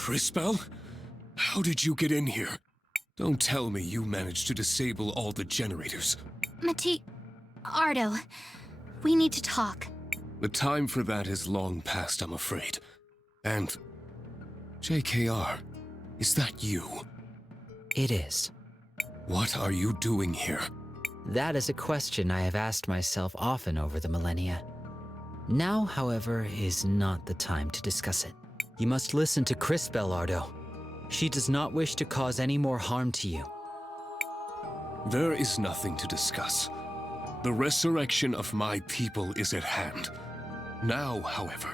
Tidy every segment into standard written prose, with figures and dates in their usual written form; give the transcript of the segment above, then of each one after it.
Crisbell? How did you get in here? Don't tell me you managed to disable all the generators. Ardo, we need to talk. The time for that is long past, I'm afraid. And... JKR, is that you? It is. What are you doing here? That is a question I have asked myself often over the millennia. Now, however, is not the time to discuss it. You must listen to Crisbell, Ardo. She does not wish to cause any more harm to you. There is nothing to discuss. The resurrection of my people is at hand. Now, however,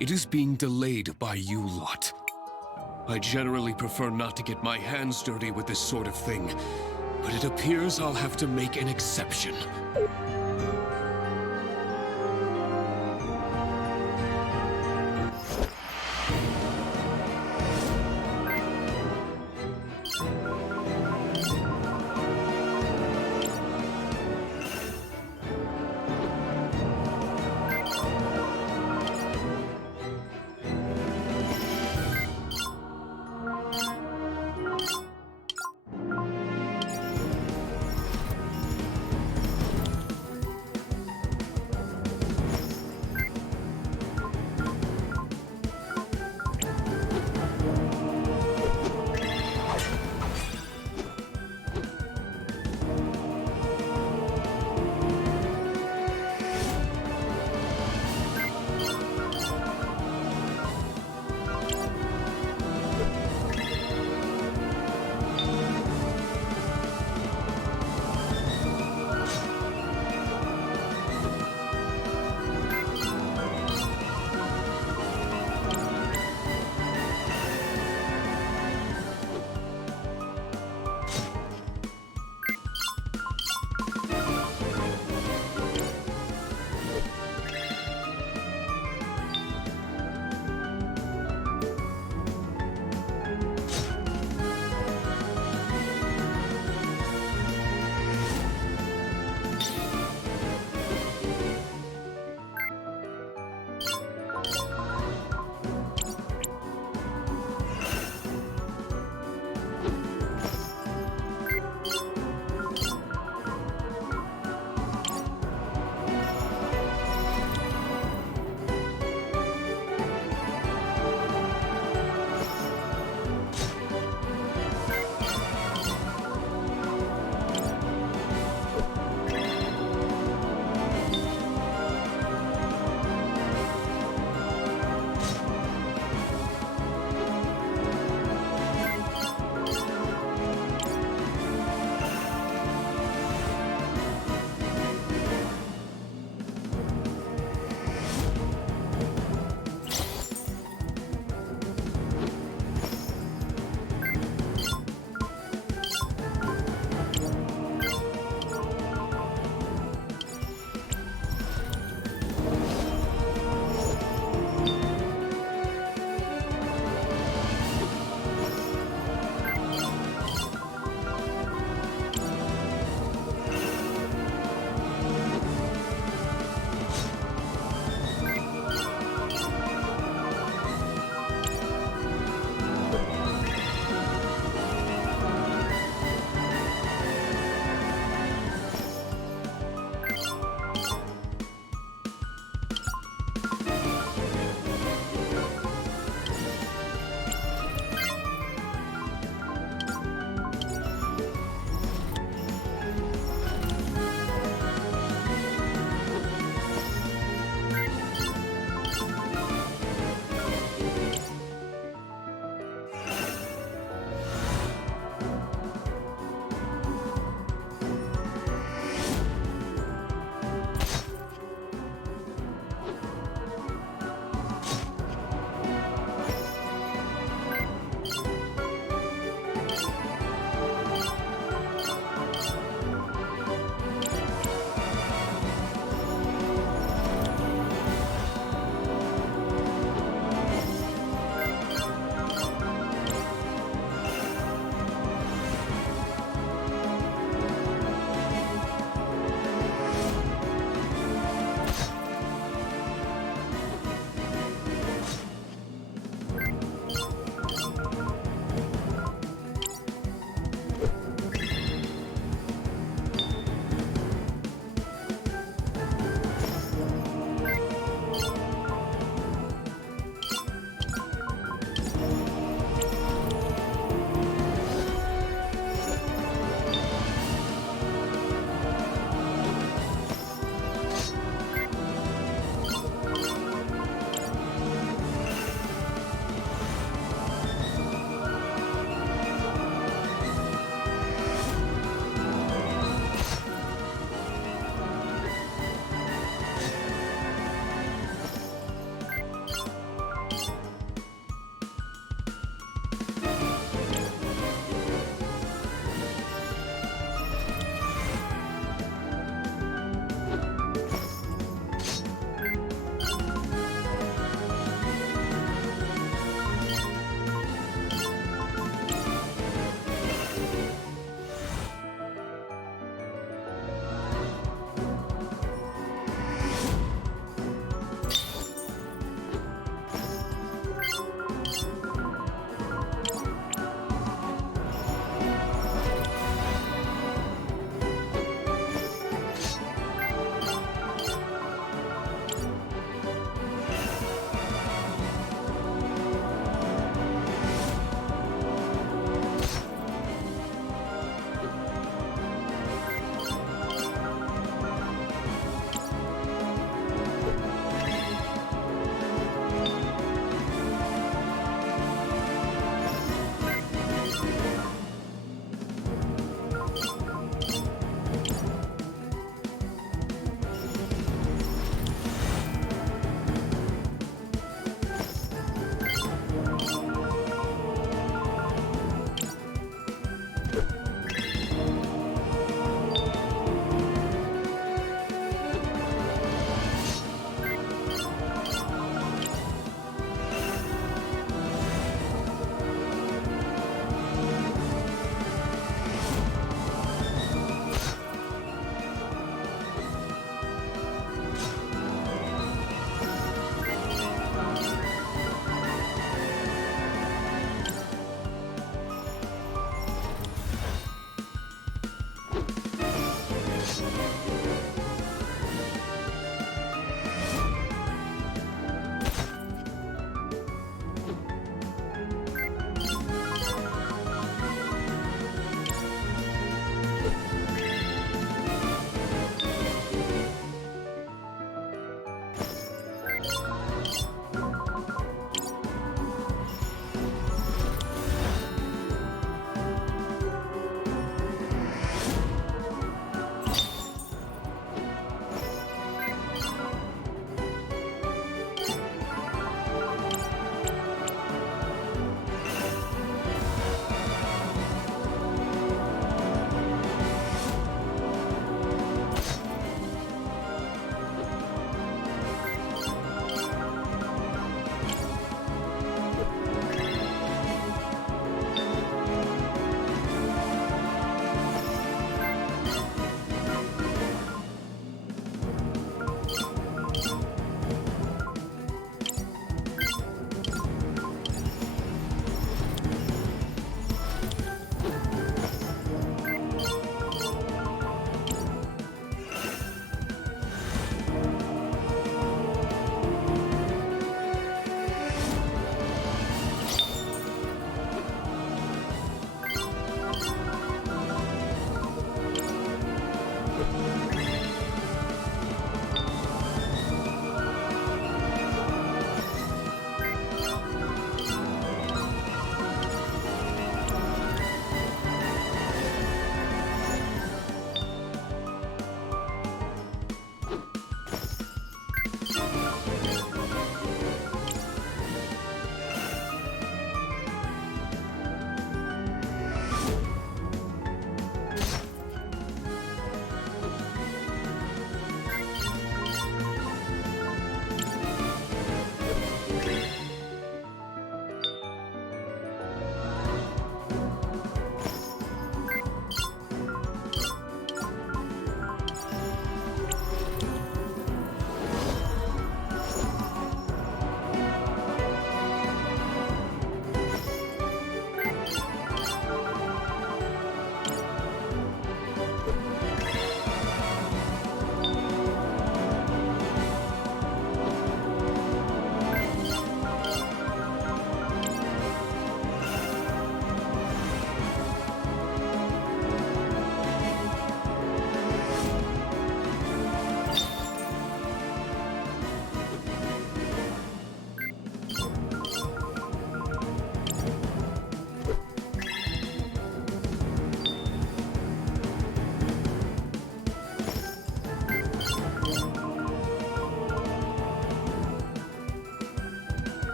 it is being delayed by you lot. I generally prefer not to get my hands dirty with this sort of thing, but it appears I'll have to make an exception.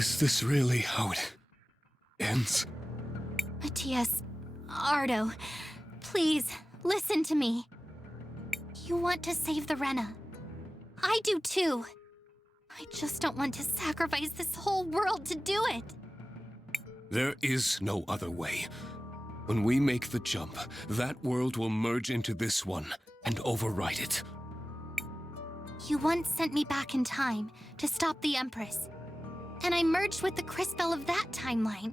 Is this really how it ends? Matthias, Ardo, please, listen to me. You want to save the Rena. I do too. I just don't want to sacrifice this whole world to do it. There is no other way. When we make the jump, that world will merge into this one and override it. You once sent me back in time to stop the Empress, and I merged with the Crisbell of that timeline.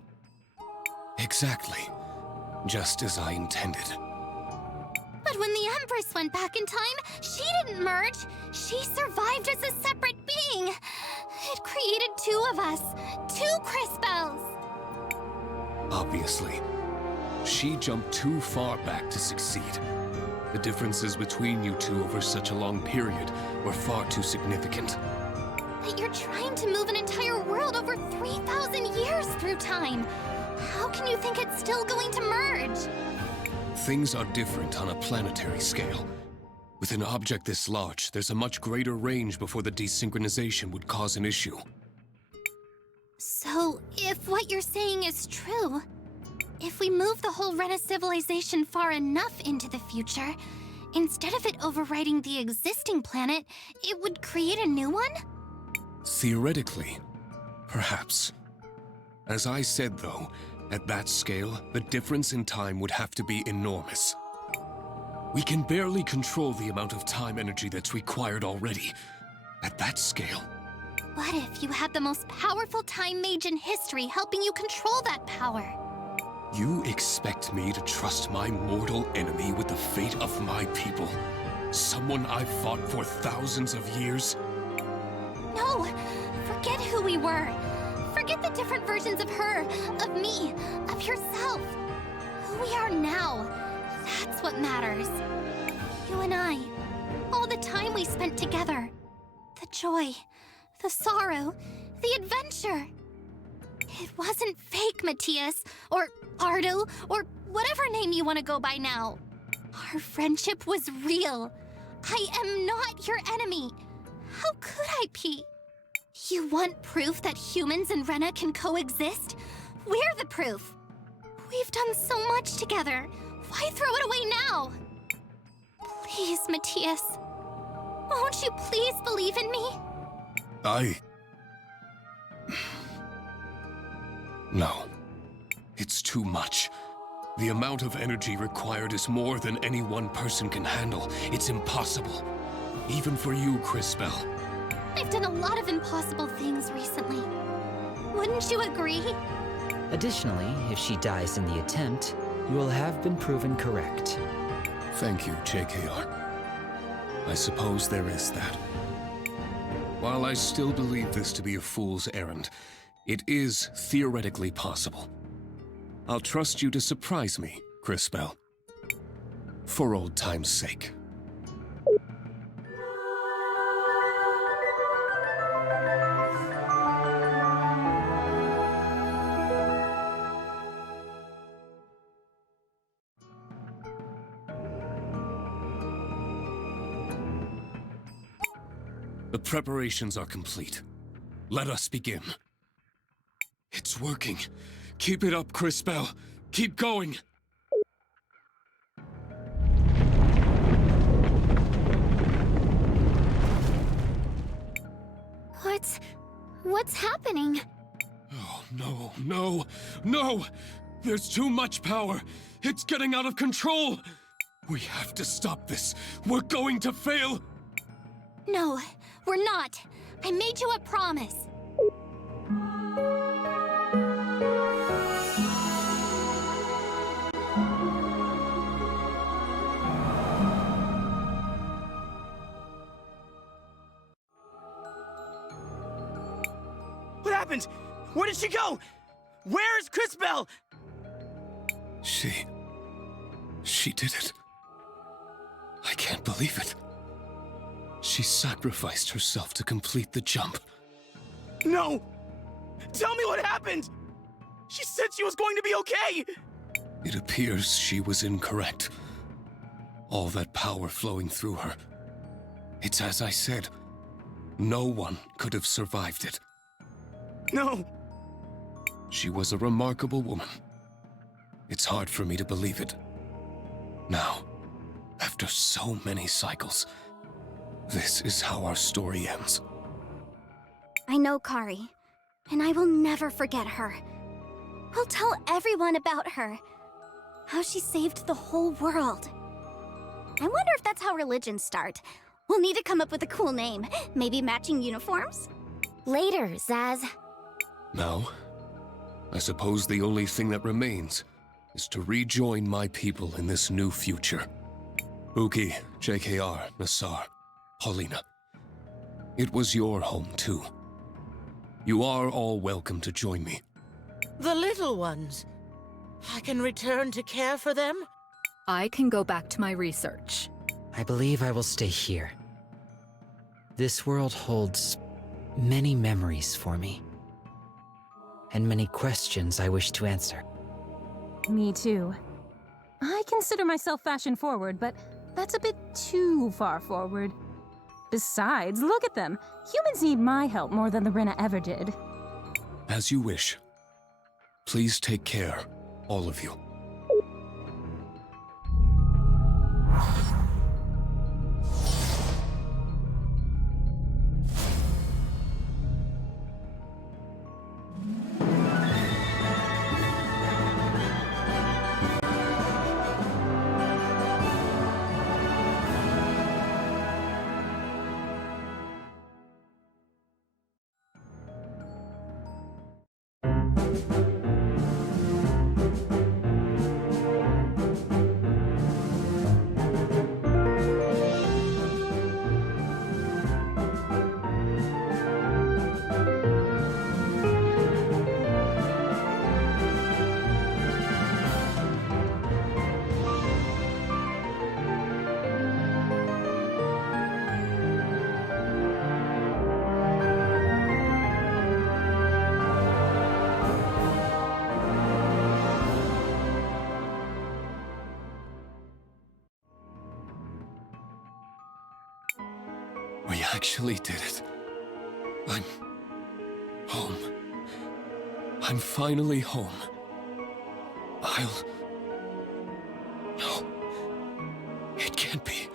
Exactly. Just as I intended. But when the Empress went back in time, she didn't merge. She survived as a separate being. It created two of us, two Crisbells. Obviously. She jumped too far back to succeed. The differences between you two over such a long period were far too significant. But you're trying to move an entire world over 3,000 years through time. How can you think it's still going to merge? Things are different on a planetary scale. With an object this large, there's a much greater range before the desynchronization would cause an issue. So, if what you're saying is true, if we move the whole Rena civilization far enough into the future, instead of it overriding the existing planet, it would create a new one? Theoretically, perhaps. As I said, though, at that scale, the difference in time would have to be enormous. We can barely control the amount of time energy that's required already. At that scale. What if you had the most powerful time mage in history helping you control that power? You expect me to trust my mortal enemy with the fate of my people? Someone I've fought for thousands of years? No! Forget who we were. Forget the different versions of her, of me, of yourself. Who we are now. That's what matters. You and I. All the time we spent together. The joy. The sorrow. The adventure. It wasn't fake, Matthias. Or Ardo. Or whatever name you want to go by now. Our friendship was real. I am not your enemy. How could I be? You want proof that humans and Rena can coexist? We're the proof. We've done so much together. Why throw it away now? Please, Matthias. Won't you please believe in me? No. It's too much. The amount of energy required is more than any one person can handle. It's impossible. Even for you, Crisbell. I've done a lot of impossible things recently. Wouldn't you agree? Additionally, if she dies in the attempt, you will have been proven correct. Thank you, JKR. I suppose there is that. While I still believe this to be a fool's errand, it is theoretically possible. I'll trust you to surprise me, Crisbell. For old time's sake. The preparations are complete. Let us begin. It's working. Keep it up, Crisbell. Keep going. What's happening? Oh, no, no, no! There's too much power! It's getting out of control! We have to stop this! We're going to fail! No, we're not. I made you a promise. What happened? Where did she go? Where is Crisbell? She did it. I can't believe it. She sacrificed herself to complete the jump. No! Tell me what happened! She said she was going to be okay! It appears she was incorrect. All that power flowing through her. It's as I said. No one could have survived it. No, She was a remarkable woman. It's hard for me to believe it. Now, after so many cycles, this is how our story ends. I know Kari, and I will never forget her. I'll tell everyone about her. How she saved the whole world. I wonder if that's how religions start. We'll need to come up with a cool name. Maybe matching uniforms? Later, Zaz. Now, I suppose the only thing that remains is to rejoin my people in this new future. Uki, JKR, Nassar, Paulina. It was your home too. You are all welcome to join me. The little ones. I can return to care for them? I can go back to my research. I believe I will stay here. This world holds many memories for me, and many questions I wish to answer. Me too. I consider myself fashion forward, but that's a bit too far forward. Besides, look at them. Humans need my help more than the Rinna ever did. As you wish. Please take care, all of you. We actually did it. I'm home. I'm finally home. No. It can't be.